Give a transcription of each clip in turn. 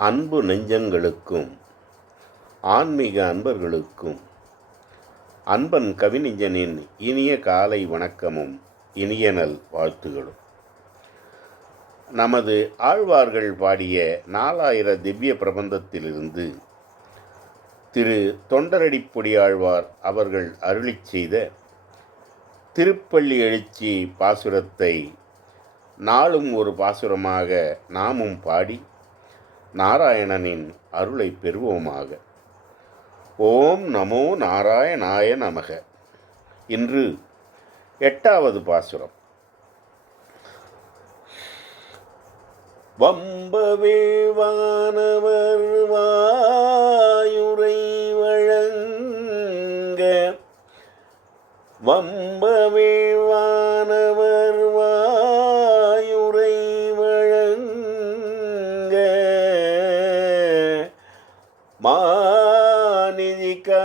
அன்பு நெஞ்சங்களுக்கும் ஆன்மீக அன்பர்களுக்கும் அன்பன் கவிஞனின் இனிய காலை வணக்கமும் இனிய நல் வாழ்த்துகளும். நமது ஆழ்வார்கள் பாடிய நாலாயிர திவ்ய பிரபந்தத்திலிருந்து திரு தொண்டரடிப்பொடி ஆழ்வார் அவர்கள் அருளிச் செய்த திருப்பள்ளி எழுச்சி பாசுரத்தை நாளும் ஒரு பாசுரமாக நாமும் பாடி நாராயணனின் அருளை பெறுவோமாக. ஓம் நமோ நாராயணாய நமக. இன்று எட்டாவது பாசுரம். வம்பவேவானவர் வாயுரை வழங்க. வம்பவே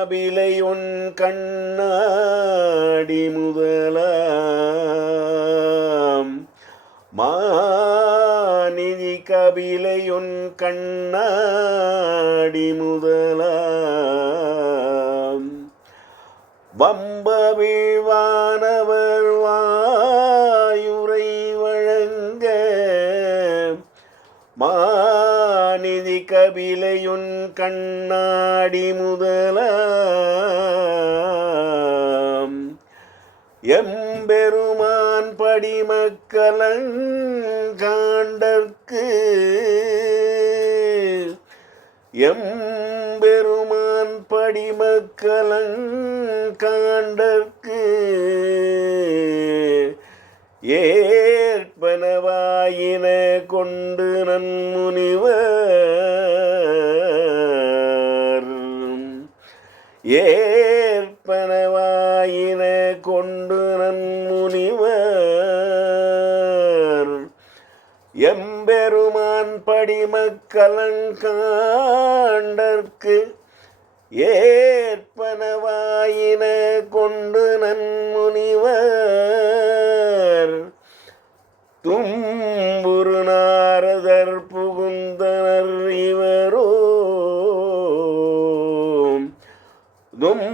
மாபிலை உன் கண்ணாடி முதலாம். மாநிதி கபிலை உன் கண்ணாடி முதலாம். வம்ப வீழ்வானவர் வாயுரை வழங்க. மாநிதி கபிலையுன் கண்ணாடி முதலா எம்பெருமான் படிமக்கலங்காண்டற்கு எம்பெருமான் படிமக்கலங்காண்டற்கு ஏற்பனவாயின கொண்டு நன்முனிவர். ஆயின கொண்டு நன்முனிவர் எம்பெருமான் படிமக்கலங்காண்டற்கு ஏற்பனவாயின கொண்டு நன்முனிவர் தும்புரு நாரதர் புகுந்தனர் இவரோ. தும்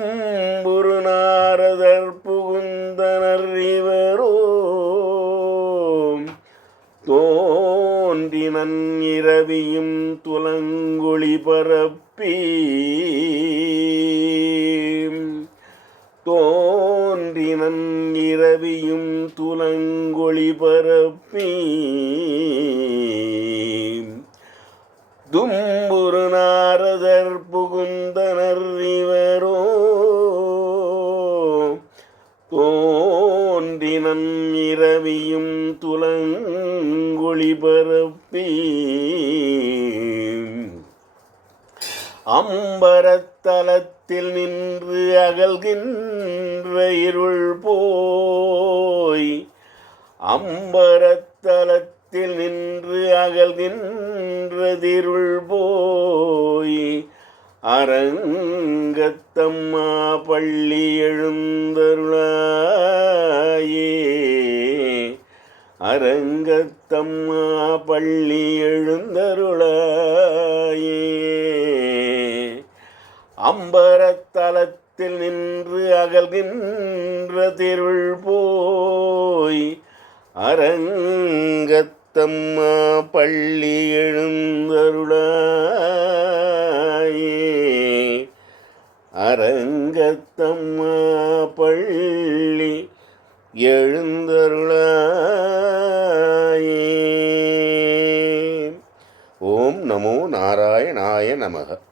தோன்றினன் இரவியும் துலங்குழி பரப்பி தோன்றினன் இரவியும் துலங்கொளி பரப்பி தும்புருநா இரவியும் துலங்கொளி பரப்பி அம்பரத்தலத்தில் நின்று அகல்கின்ற இருள் போய் அம்பரத்தலத்தில் நின்று அகல்கின்றதிருள் போய் அரங்கத்தம்மா பள்ளி எழுந்தருளா அரங்கத்தம்மா பள்ளி எழுந்தருளாயே. அம்பரத்தலத்தில் நின்று அகல்கின்ற திருள் போய் அரங்கத்தம்மா பள்ளி எழுந்தருளாயே. அரங்கத்தம்மா பள்ளி எழுந்தருளா நமக.